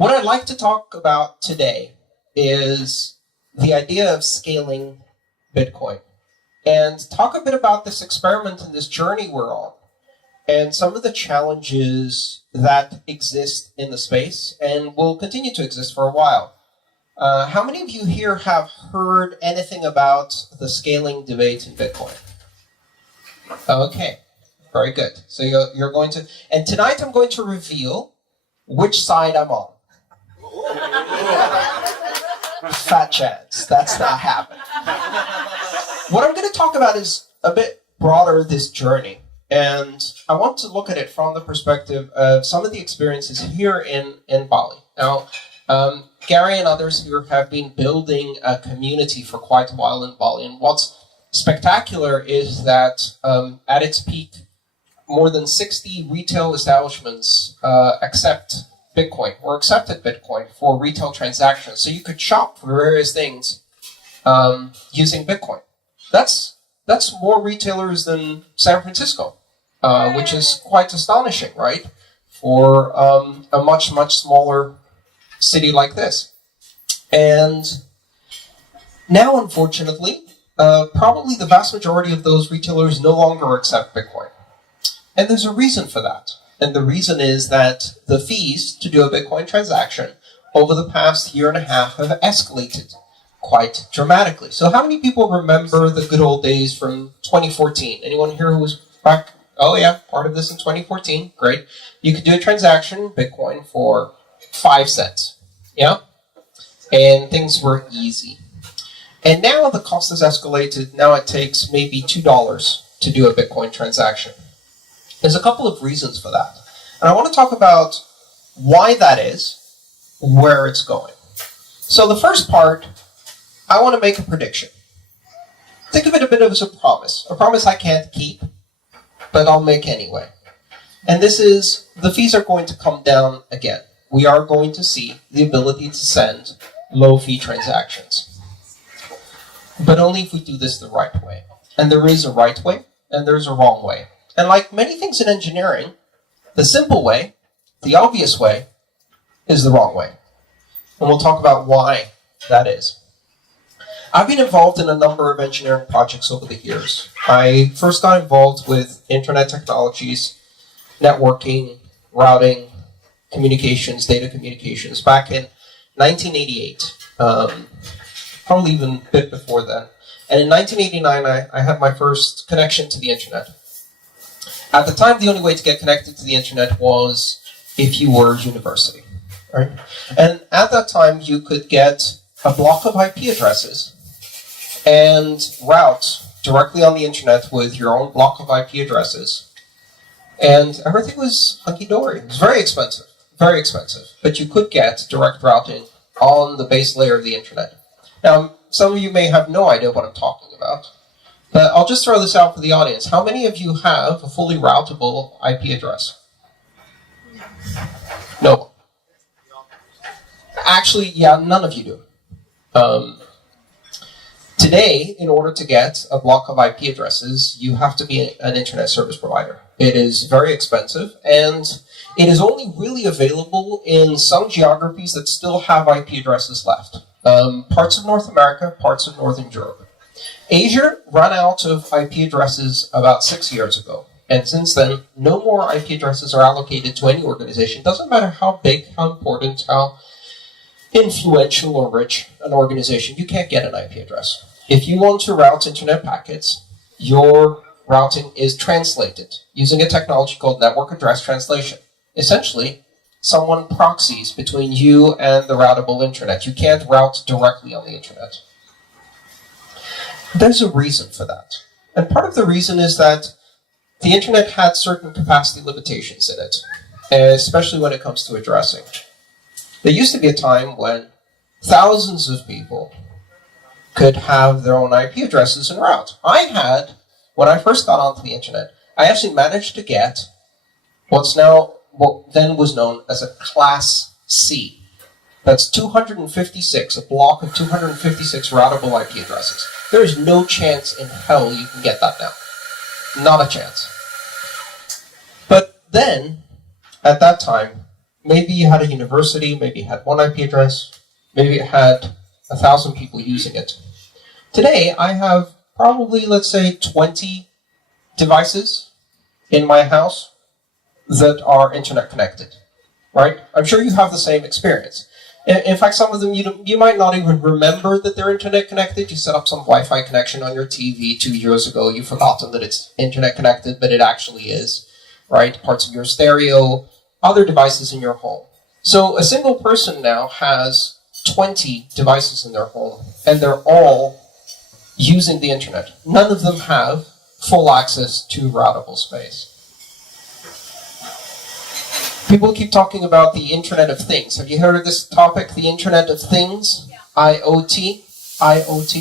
What I'd like to talk about today is the idea of scaling Bitcoin, and talk a bit about this experiment and this journey we're on, and some of the challenges that exist in the space and will continue to exist for a while. How many of you here have heard anything about the scaling debate in Bitcoin? Okay, very good. So you're going to, and tonight I'm going to reveal which side I'm on. Fat chance, that's not happening. What I'm going to talk about is a bit broader, this journey. And I want to look at it from the perspective of some of the experiences here in Bali. Now, Gary and others here have been building a community for quite a while in Bali. And what's spectacular is that at its peak, more than 60 retail establishments accepted Bitcoin for retail transactions. So you could shop for various things using Bitcoin. That's more retailers than San Francisco, which is quite astonishing, right? For a much, much smaller city like this. And now, unfortunately, probably the vast majority of those retailers no longer accept Bitcoin. And there's a reason for that. And the reason is that the fees to do a Bitcoin transaction over the past year and a half have escalated quite dramatically. So how many people remember the good old days from 2014? Anyone here who was back? Oh yeah, part of this in 2014. Great. You could do a transaction in Bitcoin for 5 cents. Yeah? And things were easy. And now the cost has escalated. Now it takes maybe $2 to do a Bitcoin transaction. There's a couple of reasons for that. And I want to talk about why that is, where it's going. So the first part, I want to make a prediction. Think of it a bit as a promise I can't keep, but I'll make anyway. And this is, the fees are going to come down again. We are going to see the ability to send low-fee transactions. But only if we do this the right way. And there is a right way, and there's a wrong way. And like many things in engineering, the simple way, the obvious way, is the wrong way. And we'll talk about why that is. I've been involved in a number of engineering projects over the years. I first got involved with internet technologies, networking, routing, communications, data communications, back in 1988, probably even a bit before then. And in 1989, I had my first connection to the internet. At the time, the only way to get connected to the internet was if you were university, right? And at that time, you could get a block of IP addresses and route directly on the internet with your own block of IP addresses. And everything was hunky-dory. It was very expensive, but you could get direct routing on the base layer of the internet. Now, some of you may have no idea what I'm talking about, but I'll just throw this out for the audience. How many of you have a fully routable IP address? No one. Actually, yeah, none of you do. Today, in order to get a block of IP addresses, you have to be an internet service provider. It is very expensive, and it is only really available in some geographies that still have IP addresses left. Parts of North America, parts of Northern Europe. Asia ran out of IP addresses about 6 years ago. And since then, no more IP addresses are allocated to any organization. Doesn't matter how big, how important, how influential or rich an organization, you can't get an IP address. If you want to route internet packets, your routing is translated using a technology called network address translation. Essentially, someone proxies between you and the routable internet. You can't route directly on the internet. There's a reason for that. And part of the reason is that the internet had certain capacity limitations in it, especially when it comes to addressing. There used to be a time when thousands of people could have their own IP addresses and route. When I first got onto the internet, I actually managed to get what then was known as a Class C. That's 256, a block of 256 routable IP addresses. There is no chance in hell you can get that now. Not a chance. But then, at that time, maybe you had a university, maybe you had one IP address, maybe it had 1,000 people using it. Today, I have probably, let's say, 20 devices in my house that are internet connected, right? I'm sure you have the same experience. In fact, some of them you might not even remember that they're internet connected. You set up some Wi-Fi connection on your TV 2 years ago. You've forgotten that it's internet connected, but it actually is, right? Parts of your stereo, other devices in your home. So a single person now has 20 devices in their home, and they're all using the internet. None of them have full access to routable space. People keep talking about the Internet of Things. Have you heard of this topic, the Internet of Things? Yeah. IoT. IoT.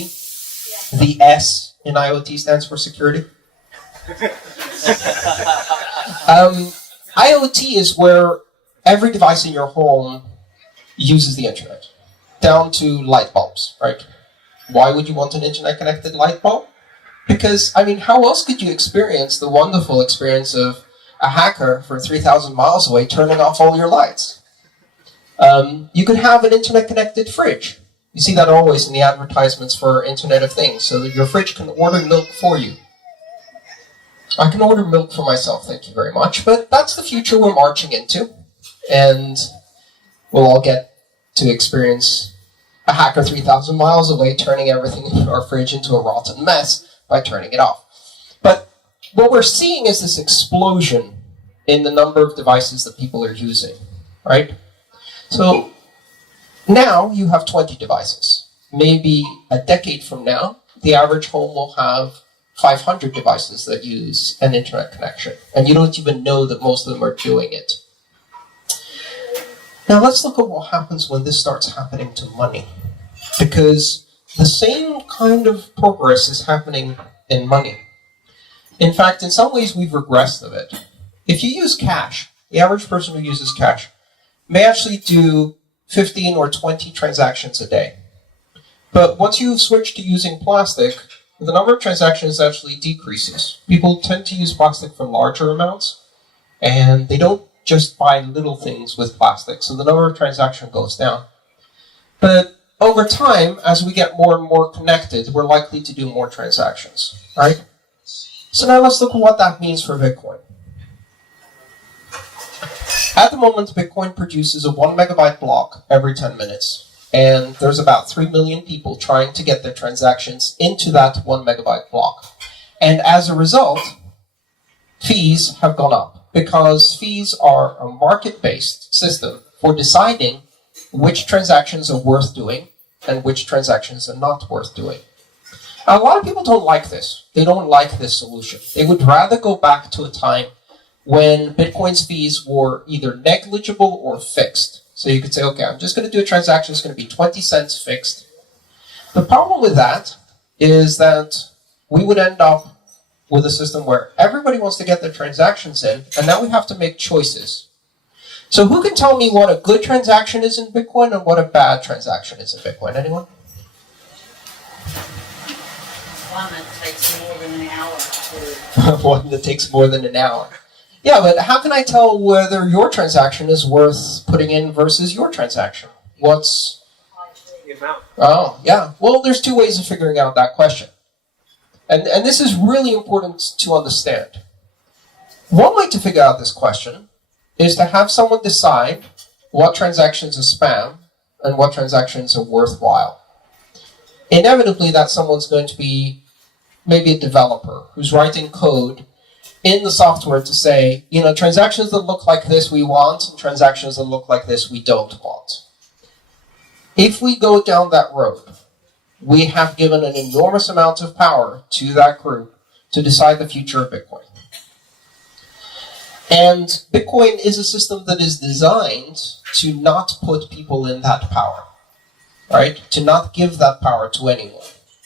Yeah. The S in IoT stands for security. IoT is where every device in your home uses the internet, down to light bulbs, right? Why would you want an internet-connected light bulb? Because, I mean, how else could you experience the wonderful experience of a hacker from 3,000 miles away turning off all your lights? You could have an internet-connected fridge. You see that always in the advertisements for Internet of Things, so that your fridge can order milk for you. I can order milk for myself, thank you very much, but that's the future we're marching into, and we'll all get to experience a hacker 3,000 miles away turning everything in our fridge into a rotten mess by turning it off. But what we're seeing is this explosion in the number of devices that people are using, right? So now you have 20 devices. Maybe a decade from now, the average home will have 500 devices that use an internet connection, and you don't even know that most of them are doing it. Now let's look at what happens when this starts happening to money, because the same kind of progress is happening in money. In fact, in some ways, we've regressed a bit. If you use cash, the average person who uses cash may actually do 15 or 20 transactions a day. But once you switch to using plastic, the number of transactions actually decreases. People tend to use plastic for larger amounts, and they don't just buy little things with plastic, so the number of transactions goes down. But over time, as we get more and more connected, we're likely to do more transactions, right? So now let's look at what that means for Bitcoin. At the moment, Bitcoin produces a 1 megabyte block every 10 minutes. And there's about 3 million people trying to get their transactions into that 1 megabyte block. And as a result, fees have gone up, because fees are a market-based system for deciding which transactions are worth doing and which transactions are not worth doing. A lot of people don't like this. They don't like this solution. They would rather go back to a time when Bitcoin's fees were either negligible or fixed. So you could say, okay, I'm just going to do a transaction, it's going to be 20 cents fixed. The problem with that is that we would end up with a system where everybody wants to get their transactions in, and now we have to make choices. So who can tell me what a good transaction is in Bitcoin and what a bad transaction is in Bitcoin? Anyone? One that takes more than an hour. One that takes more than an hour. Yeah, but how can I tell whether your transaction is worth putting in versus your transaction? What's the amount? Oh, yeah. Well, there's two ways of figuring out that question. And this is really important to understand. One way to figure out this question is to have someone decide what transactions are spam and what transactions are worthwhile. Inevitably, that someone's going to be maybe a developer who's writing code in the software to say, you know, transactions that look like this we want, and transactions that look like this we don't want. If we go down that road, we have given an enormous amount of power to that group to decide the future of Bitcoin. And Bitcoin is a system that is designed to not put people in that power, right? To not give that power to anyone.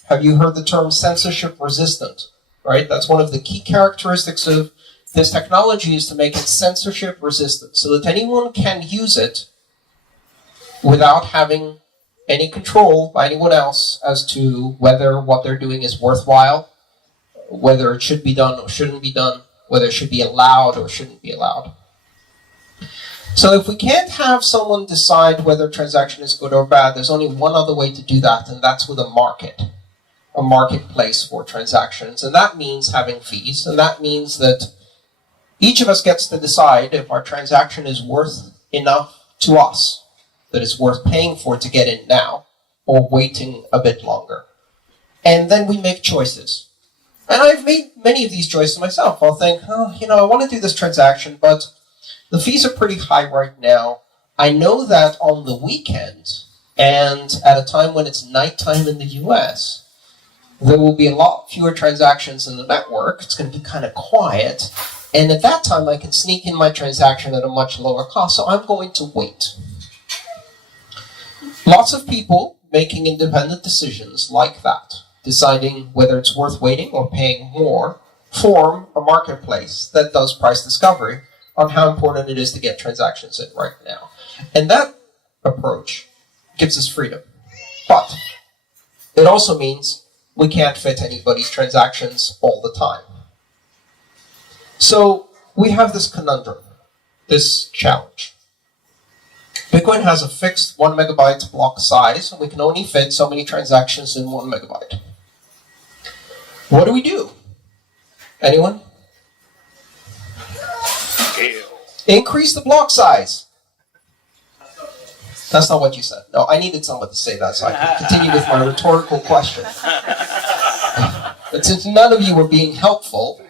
Have you heard the term censorship resistant? Right? That's one of the key characteristics of this technology, is to make it censorship resistant, so that anyone can use it without having any control by anyone else as to whether what they're doing is worthwhile, whether it should be done or shouldn't be done, whether it should be allowed or shouldn't be allowed. So if we can't have someone decide whether a transaction is good or bad, there's only one other way to do that, and that's with a marketplace for transactions. And that means having fees, and that means that each of us gets to decide if our transaction is worth enough to us, that it's worth paying for to get in now, or waiting a bit longer. And then we make choices. And I've made many of these choices myself. I'll think, I want to do this transaction, but the fees are pretty high right now. I know that on the weekend, and at a time when it's nighttime in the US, there will be a lot fewer transactions in the network. It's going to be kind of quiet. And at that time, I can sneak in my transaction at a much lower cost, so I'm going to wait. Lots of people making independent decisions like that, deciding whether it's worth waiting or paying more, form a marketplace that does price discovery on how important it is to get transactions in right now. And that approach gives us freedom. But it also means we can't fit anybody's transactions all the time. So we have this conundrum, this challenge. Bitcoin has a fixed 1 megabyte block size, and we can only fit so many transactions in 1 megabyte. What do? Anyone? Increase the block size. That's not what you said. No, I needed someone to say that so I can continue with my rhetorical question. But since none of you were being helpful,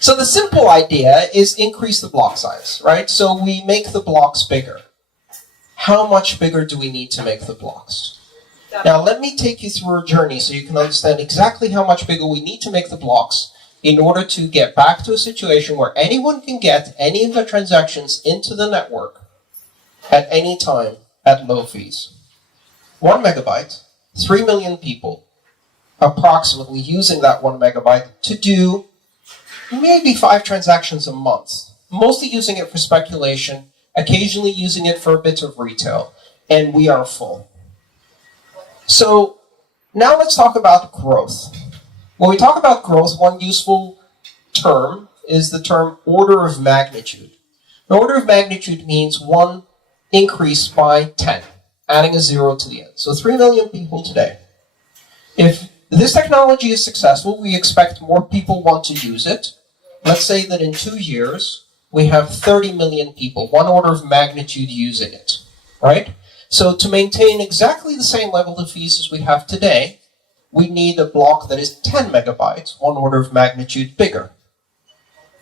so the simple idea is increase the block size, right? So we make the blocks bigger. How much bigger do we need to make the blocks? Now let me take you through a journey so you can understand exactly how much bigger we need to make the blocks in order to get back to a situation where anyone can get any of the transactions into the network at any time at low fees. 1 megabyte, 3 million people approximately using that 1 megabyte to do maybe 5 transactions a month, mostly using it for speculation, occasionally using it for a bit of retail, and we are full. So now let's talk about growth. When we talk about growth, one useful term is the term order of magnitude. An order of magnitude means one increase by 10, adding a 0 to the end. So 3 million people today. If this technology is successful, we expect more people want to use it. Let's say that in 2 years, we have 30 million people, one order of magnitude using it, right? So to maintain exactly the same level of fees as we have today, we need a block that is 10 megabytes, one order of magnitude bigger.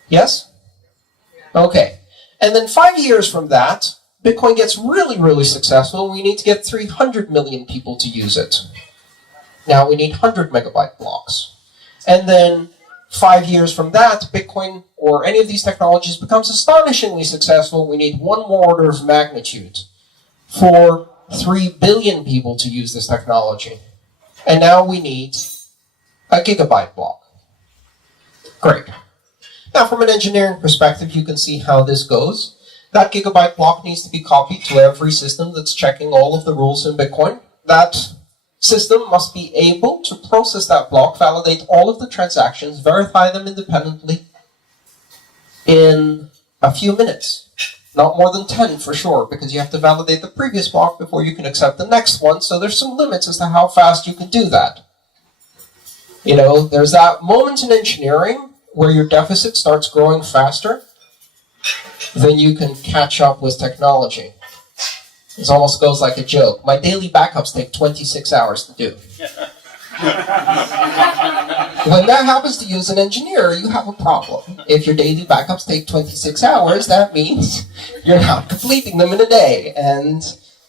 Yes? Okay. And then 5 years from that, Bitcoin gets really, really successful. We need to get 300 million people to use it. Now we need 100 megabyte blocks. And then 5 years from that, Bitcoin or any of these technologies becomes astonishingly successful. We need one more order of magnitude for 3 billion people to use this technology. And now we need a gigabyte block. Great. Now from an engineering perspective, you can see how this goes. That gigabyte block needs to be copied to every system that's checking all of the rules in Bitcoin. That system must be able to process that block, validate all of the transactions, verify them independently in a few minutes. Not more than 10 for sure, because you have to validate the previous block before you can accept the next one, so there's some limits as to how fast you can do that. You know, there's that moment in engineering where your deficit starts growing faster than you can catch up with technology. This almost goes like a joke. My daily backups take 26 hours to do. When that happens to you as an engineer, you have a problem. If your daily backups take 26 hours, that means you're not completing them in a day, and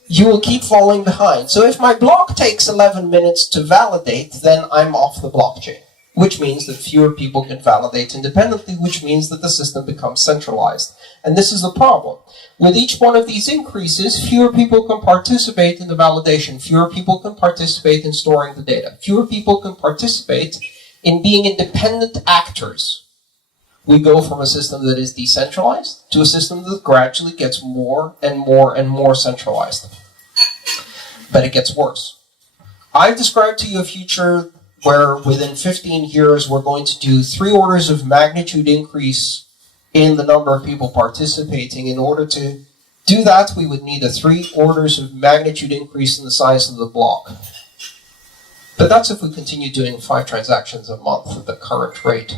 you will keep falling behind. So if my block takes 11 minutes to validate, then I'm off the blockchain, which means that fewer people can validate independently, which means that the system becomes centralized. And this is the problem. With each one of these increases, fewer people can participate in the validation, fewer people can participate in storing the data, fewer people can participate in being independent actors. We go from a system that is decentralized to a system that gradually gets more and more and more centralized. But it gets worse. I've described to you a future where within 15 years we're going to do 3 orders of magnitude increase in the number of people participating. In order to do that, we would need a 3 orders of magnitude increase in the size of the block. But that's if we continue doing 5 transactions a month at the current rate.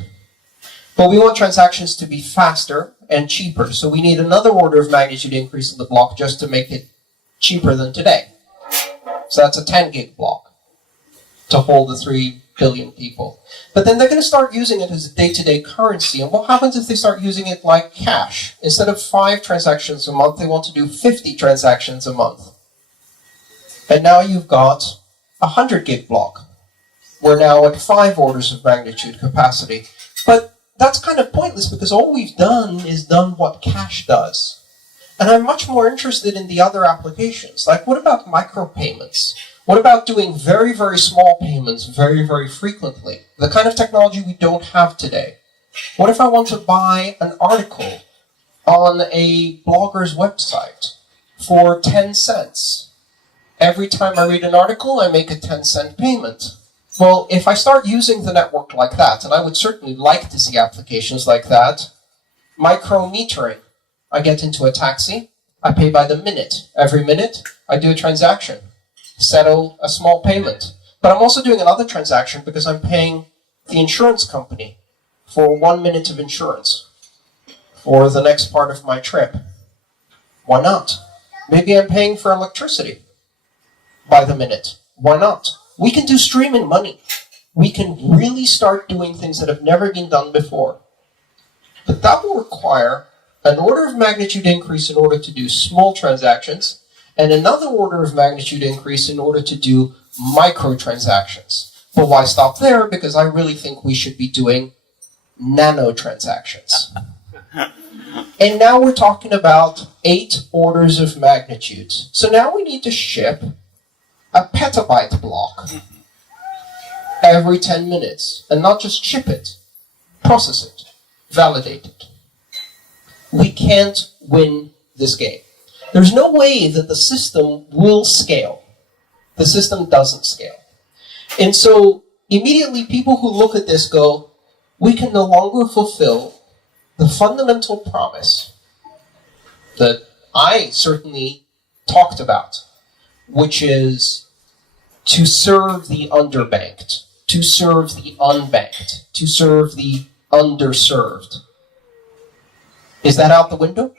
But we want transactions to be faster and cheaper, so we need another order of magnitude increase in the block just to make it cheaper than today. So that's a 10 gig block to hold the 3 billion people. But then they're going to start using it as a day-to-day currency. And what happens if they start using it like cash? Instead of 5 transactions a month, they want to do 50 transactions a month. And now you've got a 100 gig block. We're now at 5 orders of magnitude capacity. But that's kind of pointless because all we've done is done what cash does. And I'm much more interested in the other applications. Like, what about micropayments? What about doing very, very small payments very, very frequently? The kind of technology we don't have today. What if I want to buy an article on a blogger's website for 10 cents? Every time I read an article, I make a 10-cent payment. Well, if I start using the network like that, and I would certainly like to see applications like that, micrometering. I get into a taxi, I pay by the minute. Every minute, I do a transaction, settle a small payment. But I'm also doing another transaction because I'm paying the insurance company for 1 minute of insurance for the next part of my trip. Why not? Maybe I'm paying for electricity by the minute. Why not? We can do streaming money. We can really start doing things that have never been done before. But that will require an order of magnitude increase in order to do small transactions, and another order of magnitude increase in order to do microtransactions. But why stop there? Because I really think we should be doing nanotransactions. And now we're talking about 8 orders of magnitude. So now we need to ship a petabyte block every 10 minutes. And not just ship it, process it, validate it. We can't win this game. There's no way that the system will scale. The system doesn't scale. And so immediately people who look at this go, we can no longer fulfill the fundamental promise that I certainly talked about, which is to serve the underbanked, to serve the unbanked, to serve the underserved. Is that out the window?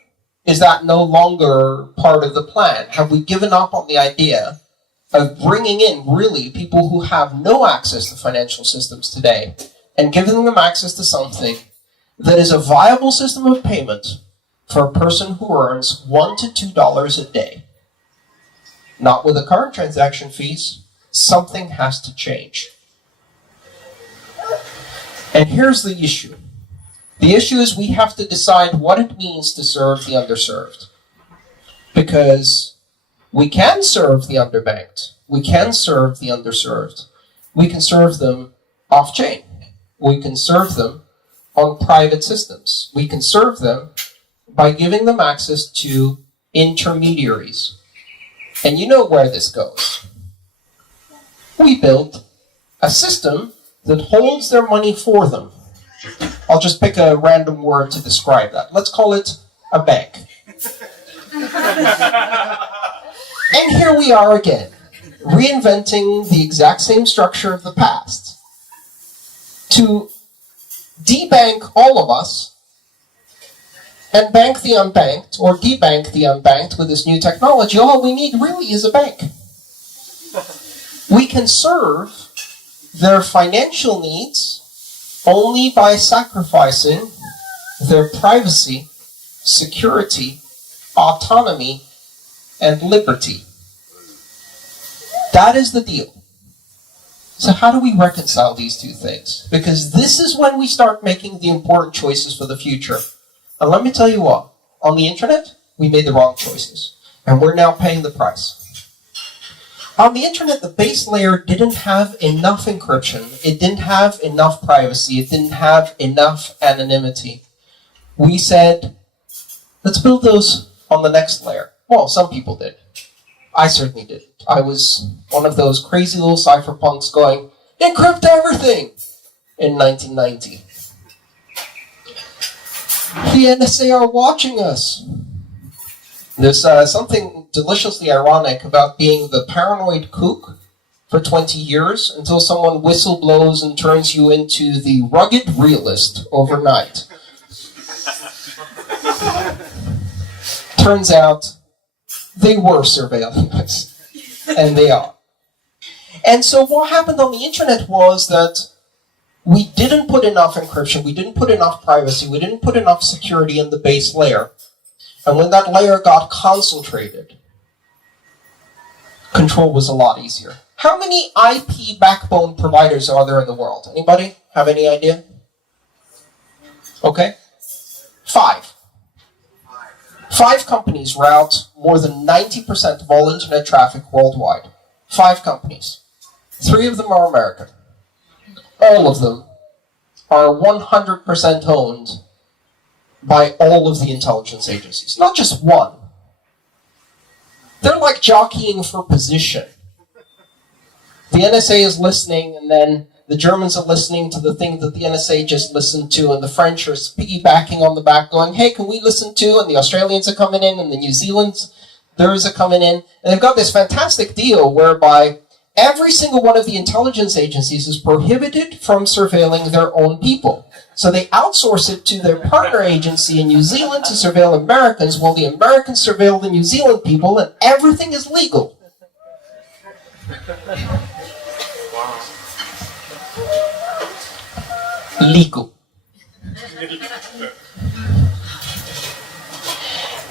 Is that no longer part of the plan? Have we given up on the idea of bringing in really people who have no access to financial systems today and giving them access to something that is a viable system of payment for a person who earns $1 to $2 a day? Not with the current transaction fees. Something has to change. And here's the issue. The issue is we have to decide what it means to serve the underserved. Because we can serve the underbanked. We can serve the underserved. We can serve them off-chain. We can serve them on private systems. We can serve them by giving them access to intermediaries. And you know where this goes. We built a system that holds their money for them. I'll just pick a random word to describe that. Let's call it a bank. And here we are again, reinventing the exact same structure of the past. To debank all of us and bank the unbanked, or debank the unbanked with this new technology, all we need really is a bank. We can serve their financial needs only by sacrificing their privacy, security, autonomy, and liberty. That is the deal. So how do we reconcile these two things? Because this is when we start making the important choices for the future. And let me tell you what, on the internet, we made the wrong choices. And we're now paying the price. On the internet, the base layer didn't have enough encryption. It didn't have enough privacy. It didn't have enough anonymity. We said, let's build those on the next layer. Well, some people did. I certainly didn't. I was one of those crazy little cypherpunks going, encrypt everything, in 1990. The NSA are watching us. There's something deliciously ironic about being the paranoid kook for 20 years until someone whistle blows and turns you into the rugged realist overnight. Turns out they were surveilling us. And they are. And so what happened on the internet was that we didn't put enough encryption, we didn't put enough privacy, we didn't put enough security in the base layer. And when that layer got concentrated, control was a lot easier. How many IP backbone providers are there in the world? Anybody have any idea? Okay. 5. 5 companies route more than 90% of all internet traffic worldwide. 5 companies. 3 of them are American. All of them are 100% owned by all of the intelligence agencies. Not just one. They're like jockeying for position. The NSA is listening, and then the Germans are listening to the thing that the NSA just listened to, and the French are piggybacking on the back going, hey, can we listen to? And the Australians are coming in, and the New Zealanders are coming in. And they've got this fantastic deal whereby every single one of the intelligence agencies is prohibited from surveilling their own people. So they outsource it to their partner agency in New Zealand to surveil Americans, while the Americans surveil the New Zealand people, and everything is legal. Legal.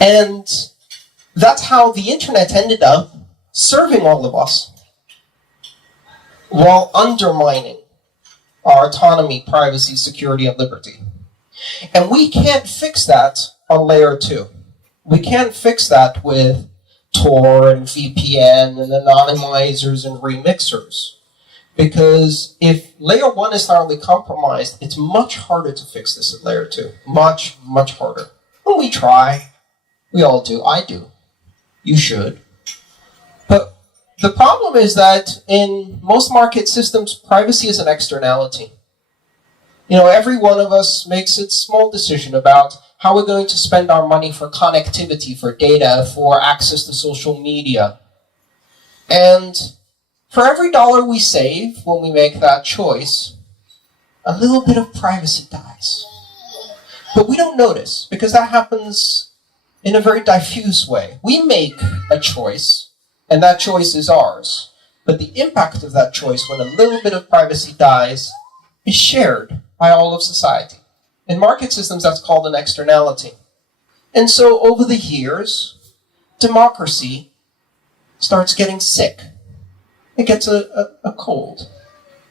And that's how the internet ended up serving all of us while undermining our autonomy, privacy, security, and liberty. And we can't fix that on layer 2. We can't fix that with Tor and VPN and anonymizers and remixers. Because if layer 1 is thoroughly compromised, it's much harder to fix this at layer 2. Much, much harder. And we try. We all do. I do. You should. But the problem is that in most market systems, privacy is an externality. You know, every one of us makes a small decision about how we're going to spend our money for connectivity, for data, for access to social media. And for every dollar we save when we make that choice, a little bit of privacy dies. But we don't notice, because that happens in a very diffuse way. We make a choice, and that choice is ours. But the impact of that choice, when a little bit of privacy dies, is shared by all of society. In market systems, that's called an externality. And so over the years, democracy starts getting sick. It gets a cold,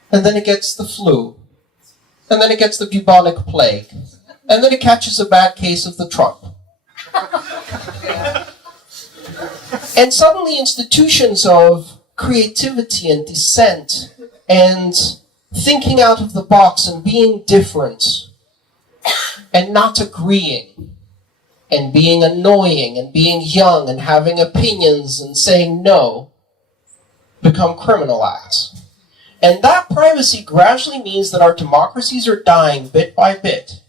and then it gets the flu, and then it gets the bubonic plague, and then it catches a bad case of the Trump. And suddenly institutions of creativity and dissent and thinking out of the box and being different and not agreeing and being annoying and being young and having opinions and saying no become criminal acts. And that privacy gradually means that our democracies are dying bit by bit.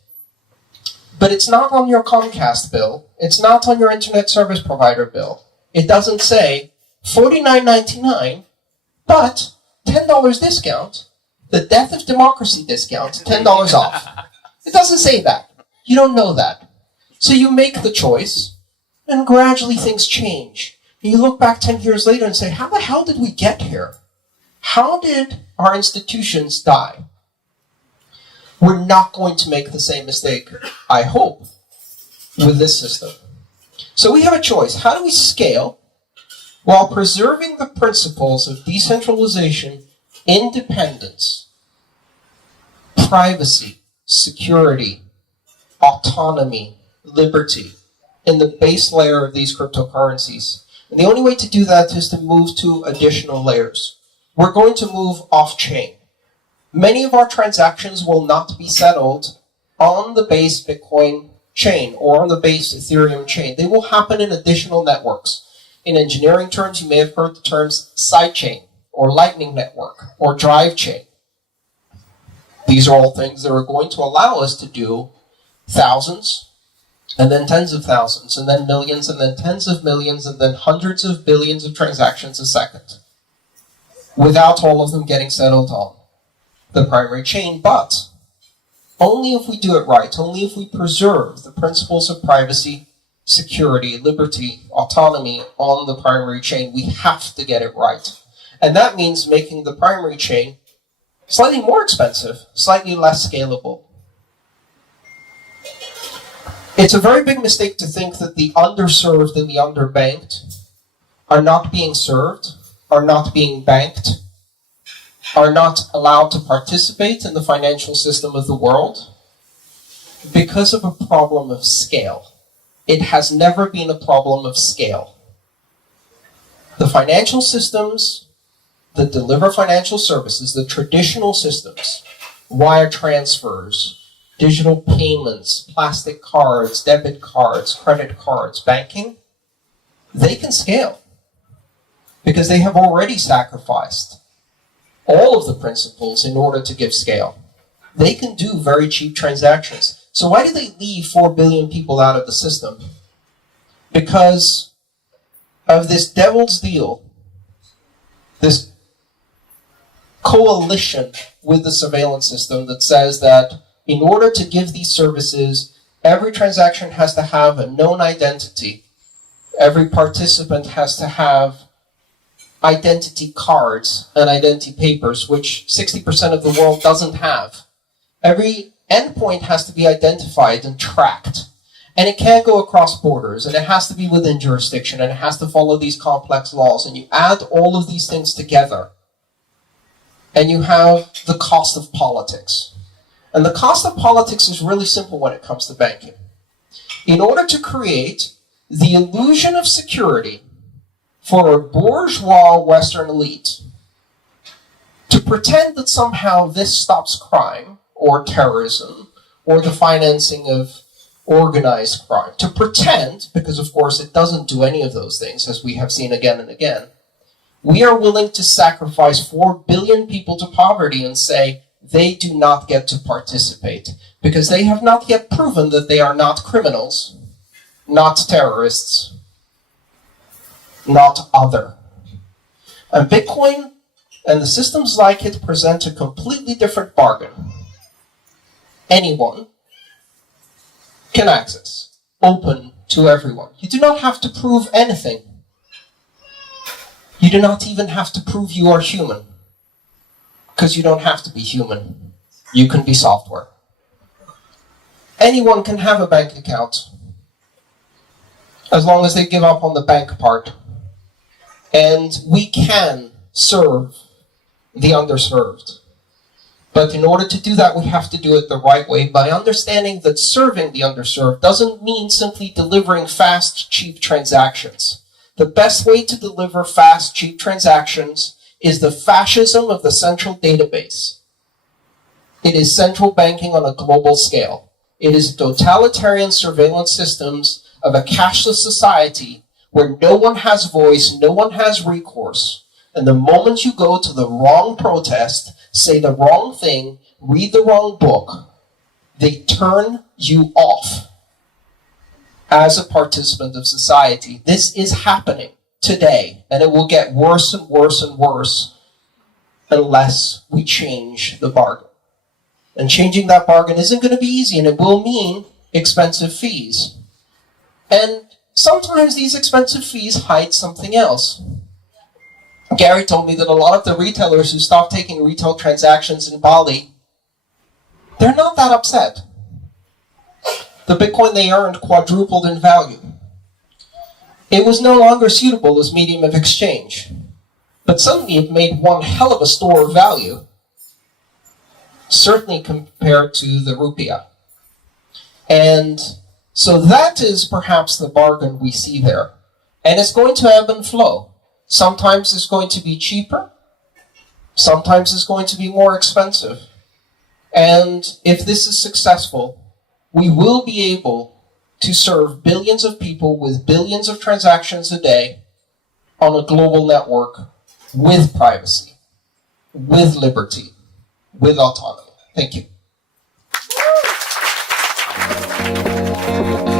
But it's not on your Comcast bill. It's not on your internet service provider bill. It doesn't say $49.99, but $10 discount, the death of democracy discount, $10 off. It doesn't say that. You don't know that. So you make the choice, and gradually things change. And you look back 10 years later and say, how the hell did we get here? How did our institutions die? We're not going to make the same mistake, I hope, with this system. So we have a choice. How do we scale while preserving the principles of decentralization, independence, privacy, security, autonomy, liberty in the base layer of these cryptocurrencies? And the only way to do that is to move to additional layers. We're going to move off-chain. Many of our transactions will not be settled on the base Bitcoin chain or on the base Ethereum chain. They will happen in additional networks. In engineering terms, you may have heard the terms sidechain or lightning network or drive chain. These are all things that are going to allow us to do thousands, and then tens of thousands, and then millions, and then tens of millions, and then hundreds of billions of transactions a second, without all of them getting settled on the primary chain. But only if we do it right, only if we preserve the principles of privacy, security, liberty, autonomy on the primary chain. We have to get it right. And that means making the primary chain slightly more expensive, slightly less scalable. It's a very big mistake to think that the underserved and the underbanked are not being served, are not being banked, are not allowed to participate in the financial system of the world because of a problem of scale. It has never been a problem of scale. The financial systems that deliver financial services, the traditional systems, wire transfers, digital payments, plastic cards, debit cards, credit cards, banking, they can scale because they have already sacrificed all of the principles in order to give scale. They can do very cheap transactions. So why do they leave 4 billion people out of the system? Because of this devil's deal, this coalition with the surveillance system that says that in order to give these services, every transaction has to have a known identity. Every participant has to have identity cards and identity papers, which 60% of the world doesn't have. Every endpoint has to be identified and tracked. And it can't go across borders, and it has to be within jurisdiction, and it has to follow these complex laws. And you add all of these things together, and you have the cost of politics. And the cost of politics is really simple when it comes to banking. In order to create the illusion of security for a bourgeois Western elite, to pretend that somehow this stops crime, or terrorism, or the financing of organized crime, to pretend, because of course it doesn't do any of those things, as we have seen again and again, we are willing to sacrifice 4 billion people to poverty and say they do not get to participate, because they have not yet proven that they are not criminals, not terrorists, not other. And Bitcoin and the systems like it present a completely different bargain. Anyone can access, open to everyone. You do not have to prove anything. You do not even have to prove you are human, because you don't have to be human. You can be software. Anyone can have a bank account, as long as they give up on the bank part. And we can serve the underserved. But in order to do that, we have to do it the right way by understanding that serving the underserved doesn't mean simply delivering fast, cheap transactions. The best way to deliver fast, cheap transactions is the fascism of the central database. It is central banking on a global scale. It is totalitarian surveillance systems of a cashless society where no one has voice, no one has recourse. And the moment you go to the wrong protest, say the wrong thing, read the wrong book, they turn you off as a participant of society. This is happening today, and it will get worse and worse and worse unless we change the bargain. And changing that bargain isn't going to be easy, and it will mean expensive fees. And sometimes these expensive fees hide something else. Gary told me that a lot of the retailers who stopped taking retail transactions in Bali, they're not that upset. The Bitcoin they earned quadrupled in value. It was no longer suitable as medium of exchange, but suddenly it made one hell of a store of value, certainly compared to the rupiah. And so that is perhaps the bargain we see there. And it's going to ebb and flow. Sometimes it's going to be cheaper. Sometimes it's going to be more expensive. And if this is successful, we will be able to serve billions of people with billions of transactions a day on a global network with privacy, with liberty, with autonomy. Thank you.